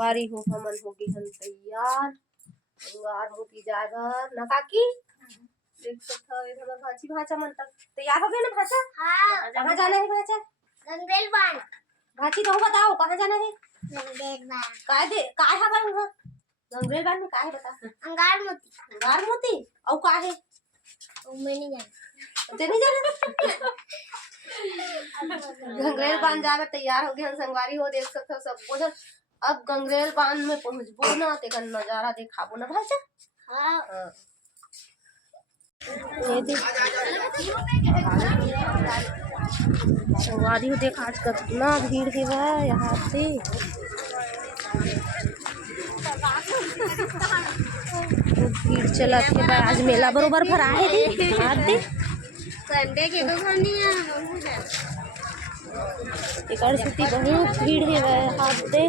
संगवारी हो हमन होगी हम तैयार संगवार होती जाए बर ना काकी देख सकते हो इधर भाची भाचा मन तक तैयार हो गए ना भाचा। हाँ कहाँ जाना है भाचा? गंगरेल बांध। भाची तो बताओ कहाँ जाना है? गंगरेल बांध काय है बार वहाँ गंगरेल बांध में काय है बता? अंगार मोती और काय है? मैं नहीं जानती। ते नहीं जाना गंगरेल बांध जाकर तैयार हो गए हम संगवारी हो देख सकते हो सब उधर। अब गंगरेल बांध में पहुंचबो ना तेकर नजारा दिखाबो ना भाचा। हाँ संगवारी हो देख आज कितना भीड़ है यहाँ से। भीड़ चला के बाद आज मेला बरोबर भरा है दे संडे के दुकान टिकट सूती बहुत भीड़ है हाथ दे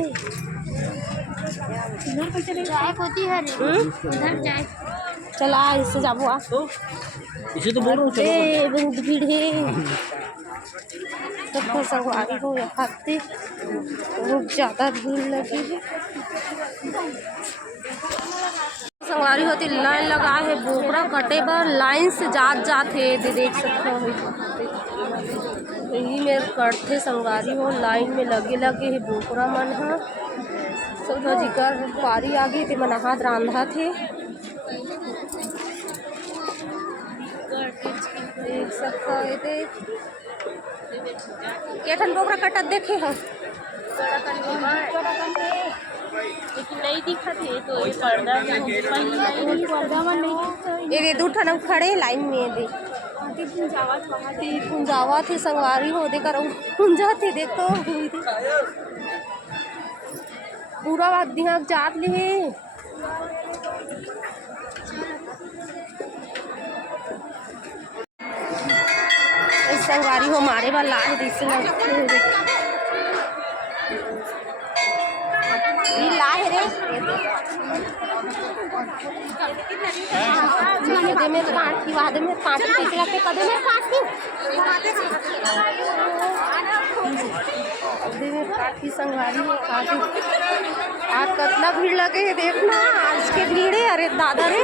चाय होती है उधर चाय चला इससे जाबो आ इसे तो बोल रहा हूँ चलो बहुत भीड़ है सब संगवारी हो हाथ दे बहुत ज्यादा भीड़ लगी है। संगवारी होती लाइन लगा है बोकरा कटे बर लाइन से जात है देख सकते हो यही में कटथे संगवारी हो लाइन में लगे है बोकरा मन है सब जिकर पारी आगे ते मन हाथ रांधा थे देख सकते हो केठन बोकरा कटत देखे हो लेकिन नहीं दिखा थे तो ये पर्दा ये दो ठन खड़े लाइन में दे पुंजावा थे संगवारी हो देकर पुंजा थे देखो पूरा बात दिमाग जात ले संगवारी हो मारे वाला है दिस लाए रे कदे में काट की बाद में काट कैसे रखे कदे में काट की संगवारी में काटी आज कितना भीड़ लगे है देखना आज के भीड़ है। अरे दादा रे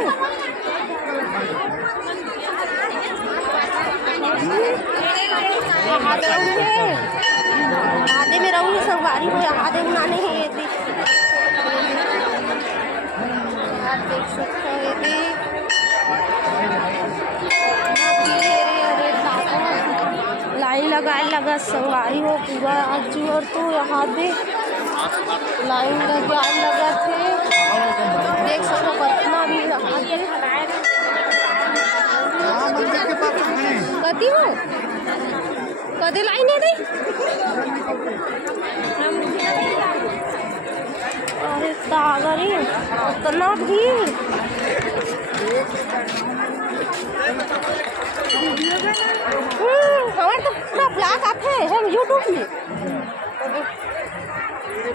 आधे में रहूंगी संगवारी हो आधे उड़ाने है देख सकते हो लाइन लगा संगवारी हो पूरा आज और तो यहाँ दे लाइन लगा थे देख सकते हो कितना भी कती हो कदे लाइन है अरे सागरी उतना भीड़ हमारे तो पूरा ब्लॉग आते हैं हम यूट्यूब में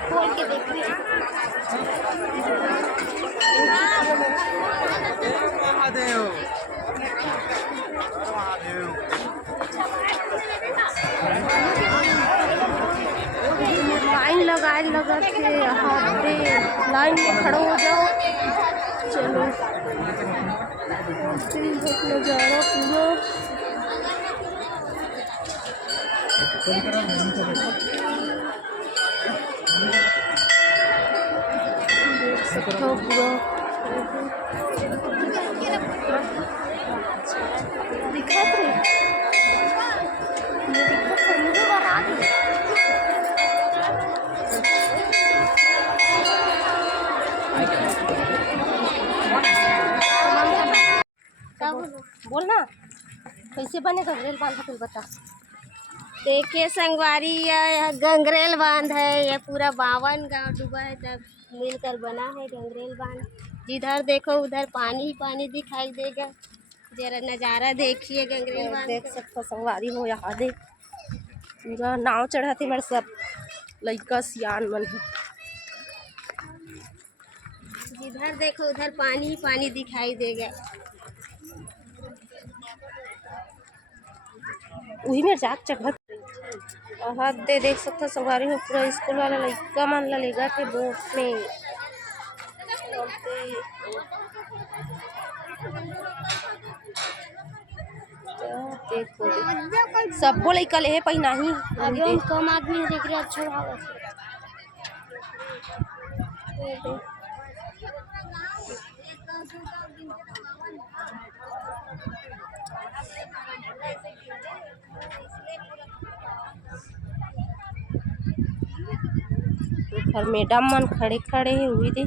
खोल के देख रहे लाइन लगा के यहाँ पे लाइन में खड़े हो जाओ चलो नजारा पूरा देख सकते हो पूरा दिखत रही बोलना कैसे बने गंगरेल बांध तुम बता। देखिए संगवारी यह गंगरेल बांध है यह पूरा 52 गांव डूबा है तब मिलकर बना है गंगरेल बांध। जिधर देखो उधर पानी ही पानी दिखाई देगा। जरा नज़ारा देखिए गंगरेल बांध देख सकते संगवारी हो यहाँ दे पूरा नाव चढ़ाते मेरे सब लड़का सियान मन है। जिधर देखो उधर पानी ही पानी दिखाई देगा। वही में जाग चढ़त हद दे देख सकते संगवारी हो पूरा स्कूल वाला लइका मन ला लेगा थे बोट में देखो सबो लइका ले पहिना ही अभी हम कम आदमी देख रहे अच्छा भाव हर मैडम मन खड़े खड़े हुई दे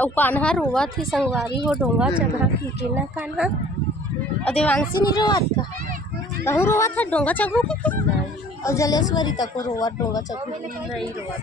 और कान्हा रोवा थी संगवारी हो डोंगा चढ़ा के ना कान्हा देवांशी नहीं रोवात का तहु रोवा था डोंगा चढ़ू और जलेश्वरी तक रोवा डोंगा चढ़ू नहीं रोवा